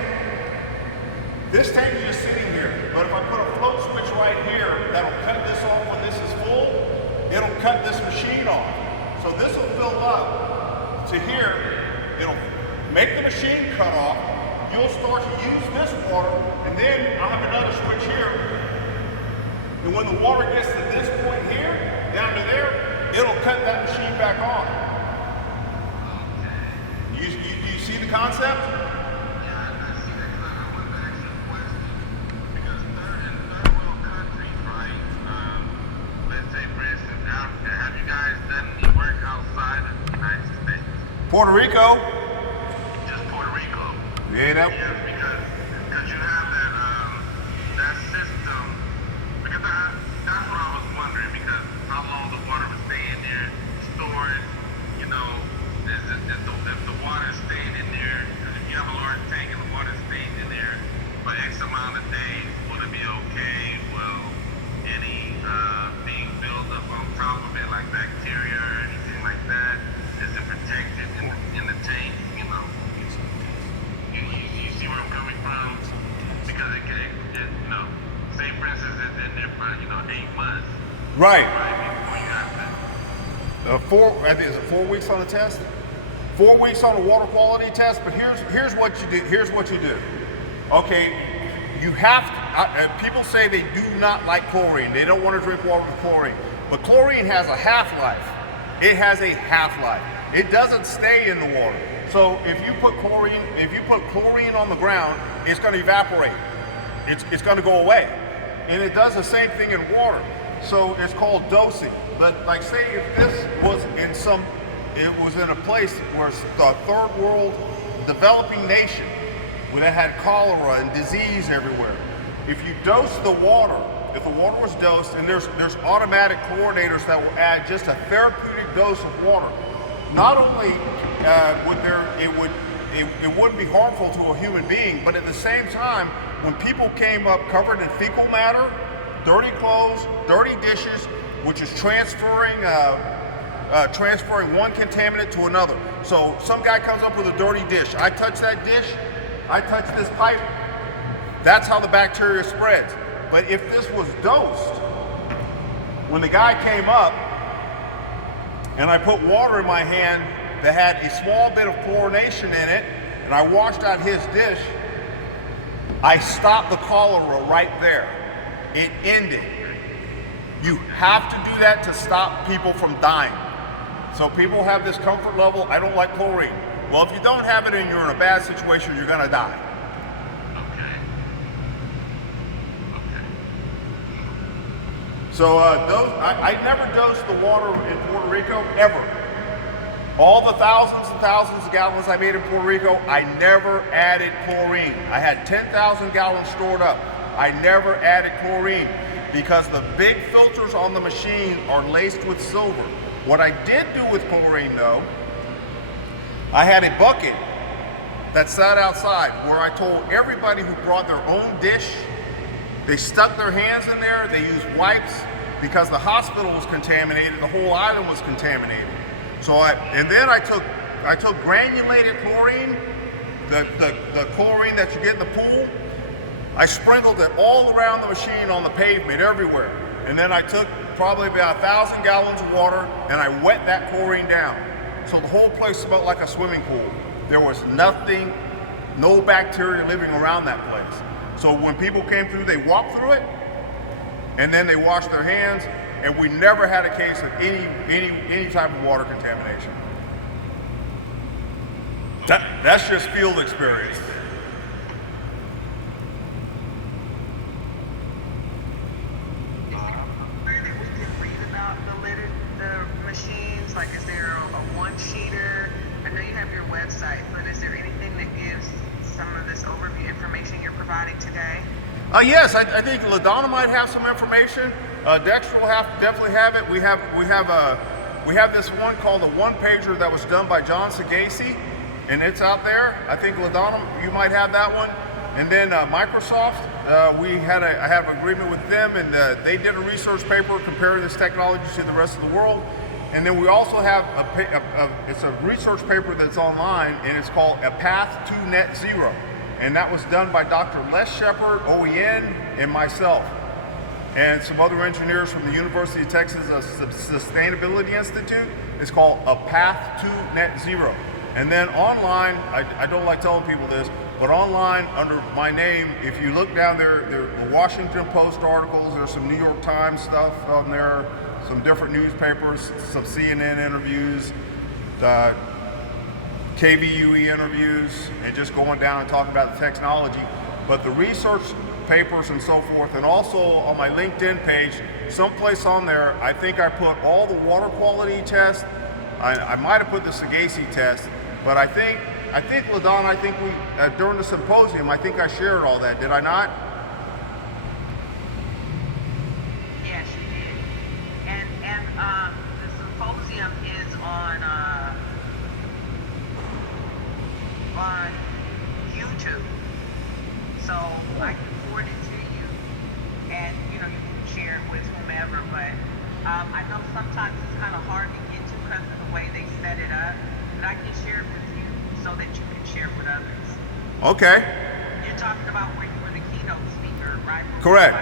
is just sitting here. But if I put a float switch right here, that'll cut this off when this is full. It'll cut this machine off. So this will fill up to here. It'll make the machine cut off. You'll start to use this water, and then I'll have another switch here. And when the water gets to this point here, down to there, it'll cut that machine back on. You see the concept? Puerto Rico. Just Puerto Rico. Yeah, that. Yeah, because you have that system. Because that's what I was wondering. Because how long the water was staying there, stored. You know, if the water staying in there, if you have a large tank and the water staying in there for X amount of days, will it be okay? Will any being built up on top of it, like bacteria or anything like that? Is it protected in the tank? You know, you see where I'm coming from? Because it you know, say for instance it's in there for 8 months. Right. Before you have to. I think is it 4 weeks on the test? 4 weeks on a water quality test. But here's what you do. Here's what you do. Okay, you have to. People say they do not like chlorine. They don't want to drink water with chlorine. But chlorine has a half-life. It has a half-life. It doesn't stay in the water. So if you put chlorine on the ground, it's going to evaporate. It's going to go away. And it does the same thing in water. So it's called dosing. But like say if this was in a place where the third world developing nation, where they had cholera and disease everywhere, if you dose the water, if the water was dosed, and there's automatic chlorinators that will add just a therapeutic dose of water, not only it wouldn't be harmful to a human being, but at the same time, when people came up covered in fecal matter, dirty clothes, dirty dishes, which is transferring one contaminant to another. So some guy comes up with a dirty dish. I touch that dish, I touch this pipe. That's how the bacteria spreads. But if this was dosed, when the guy came up and I put water in my hand that had a small bit of chlorination in it, and I washed out his dish, I stopped the cholera right there. It ended. You have to do that to stop people from dying. So people have this comfort level, I don't like chlorine. Well, if you don't have it and you're in a bad situation, you're gonna die. So I never dosed the water in Puerto Rico, ever. All the thousands and thousands of gallons I made in Puerto Rico, I never added chlorine. I had 10,000 gallons stored up. I never added chlorine because the big filters on the machine are laced with silver. What I did do with chlorine though, I had a bucket that sat outside where I told everybody who brought their own dish, they stuck their hands in there, they used wipes because the hospital was contaminated, the whole island was contaminated. So then I took granulated chlorine, the chlorine that you get in the pool, I sprinkled it all around the machine on the pavement everywhere. And then I took probably about 1,000 gallons of water and I wet that chlorine down. So the whole place smelled like a swimming pool. There was nothing, no bacteria living around that place. So when people came through, they walked through it, and then they washed their hands, and we never had a case of any type of water contamination. That's just field experience. The machines, like is there a one-sheeter? I know you have your website, but is there anything that gives some of this overview information you're providing today? Yes, I think LaDonna might have some information. Dexter will definitely have it. We have this one called the one pager that was done by John Sagasi, and it's out there. I think LaDonna, you might have that one. And then Microsoft, I had an agreement with them, and they did a research paper comparing this technology to the rest of the world. And then we also have it's a research paper that's online, and it's called A Path to Net Zero. And that was done by Dr. Les Shepard, OEN, and myself, and some other engineers from the University of Texas Sustainability Institute. It's called A Path to Net Zero. And then online, I don't like telling people this, but online under my name, if you look down there, there are the Washington Post articles, there's some New York Times stuff on there, some different newspapers, some CNN interviews, the KVUE interviews, and just going down and talking about the technology. But the research papers and so forth, and also on my LinkedIn page, someplace on there, I think I put all the water quality tests. I might have put the Sagacity test, but I think LaDon, I think we during the symposium, I think I shared all that. Did I not? Yes, you did. And the symposium is on YouTube. So I can forward it to you, and you know you can share it with whomever. But I know sometimes it's kind of hard to get to because of the way they set it up. But I can share it with you so that you can share it with others. Okay. You're talking about where you were the keynote speaker, right? Correct.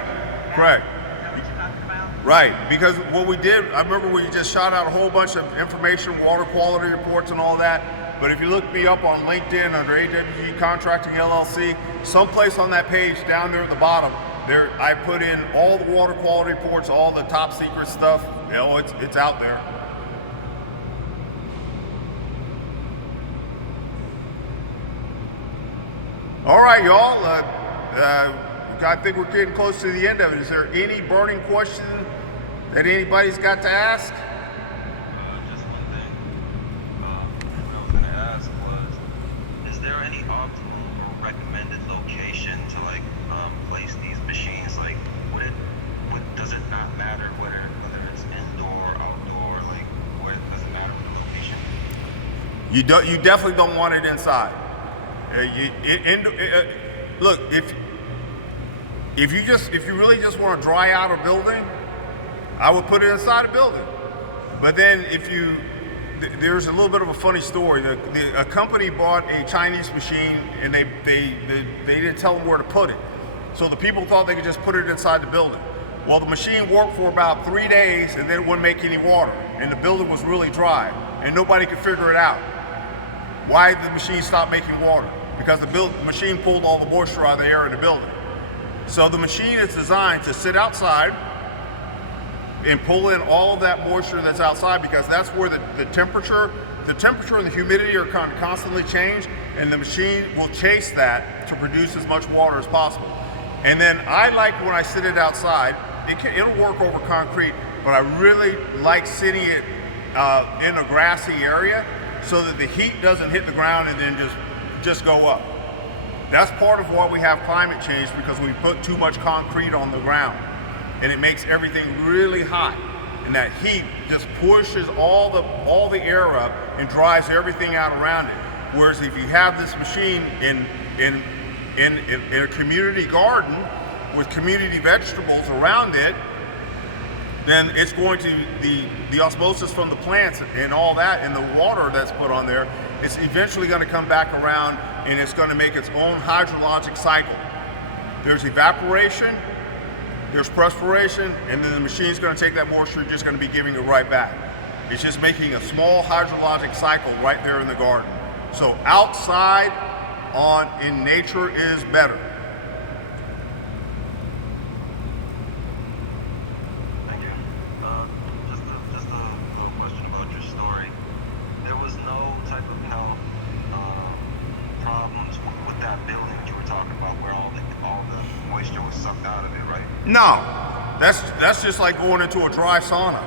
Correct. Is that what you're talking about? Right, because what we did, I remember we just shot out a whole bunch of information, water quality reports and all that. But if you look me up on LinkedIn under AWG Contracting LLC, someplace on that page down there at the bottom, there I put in all the water quality reports, all the top secret stuff. You know, it's out there. All right, y'all. I think we're getting close to the end of it. Is there any burning question that anybody's got to ask? Just one thing. What I was going to ask was, is there any optimal or recommended location to place these machines? Like, does it not matter whether it's indoor, outdoor? Like, does it matter the location? You definitely don't want it inside. Look, if you really just want to dry out a building, I would put it inside a building. But then there's a little bit of a funny story. A company bought a Chinese machine and they didn't tell them where to put it. So the people thought they could just put it inside the building. Well, the machine worked for about 3 days and then it wouldn't make any water. And the building was really dry and nobody could figure it out. Why did the machine stop making water? Because the machine pulled all the moisture out of the air in the building. So the machine is designed to sit outside and pull in all of that moisture that's outside, because that's where the temperature and the humidity are kind of constantly changed, and the machine will chase that to produce as much water as possible. And then I like when I sit it outside, it'll work over concrete, but I really like sitting it in a grassy area so that the heat doesn't hit the ground and then just go up. That's part of why we have climate change, because we put too much concrete on the ground and it makes everything really hot, and that heat just pushes all the air up and dries everything out around it. Whereas if you have this machine in a community garden with community vegetables around it, then it's going to, the osmosis from the plants and all that and the water that's put on there, it's eventually going to come back around and it's going to make its own hydrologic cycle. There's evaporation, there's perspiration, and then the machine's going to take that moisture and just going to be giving it right back. It's just making a small hydrologic cycle right there in the garden. So outside in nature is better. Thank you. Just a little question about your story. There was no type of health problems with that building that you were talking about, where all the moisture was sucked out of it, right? No, that's just like going into a dry sauna.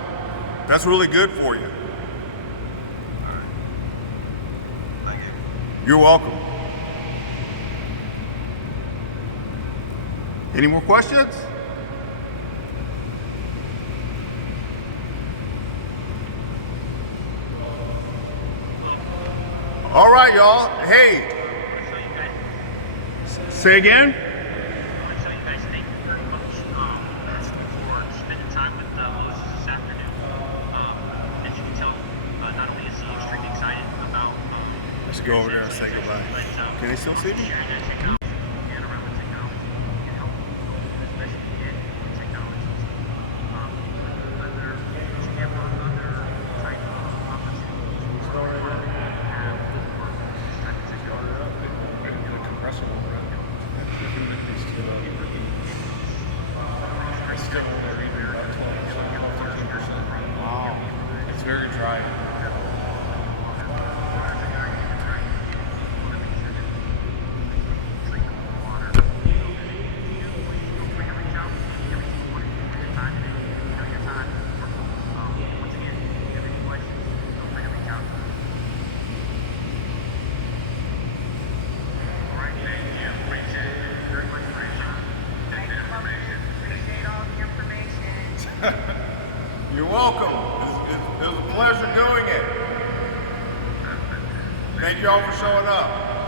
That's really good for you. All right. Thank you. You're welcome. Any more questions? All right, y'all. Hey, So you guys, say again? so you guys, thank you very much for spending time with Moses this afternoon. As you can tell, not only is he extremely excited about Let's go over there and say goodbye. but Can they still see me? sharing that technology and around the technology and helping people, especially in technologies. Whichever other type of opportunities or have to work with this type of technology. Thank you all for showing up.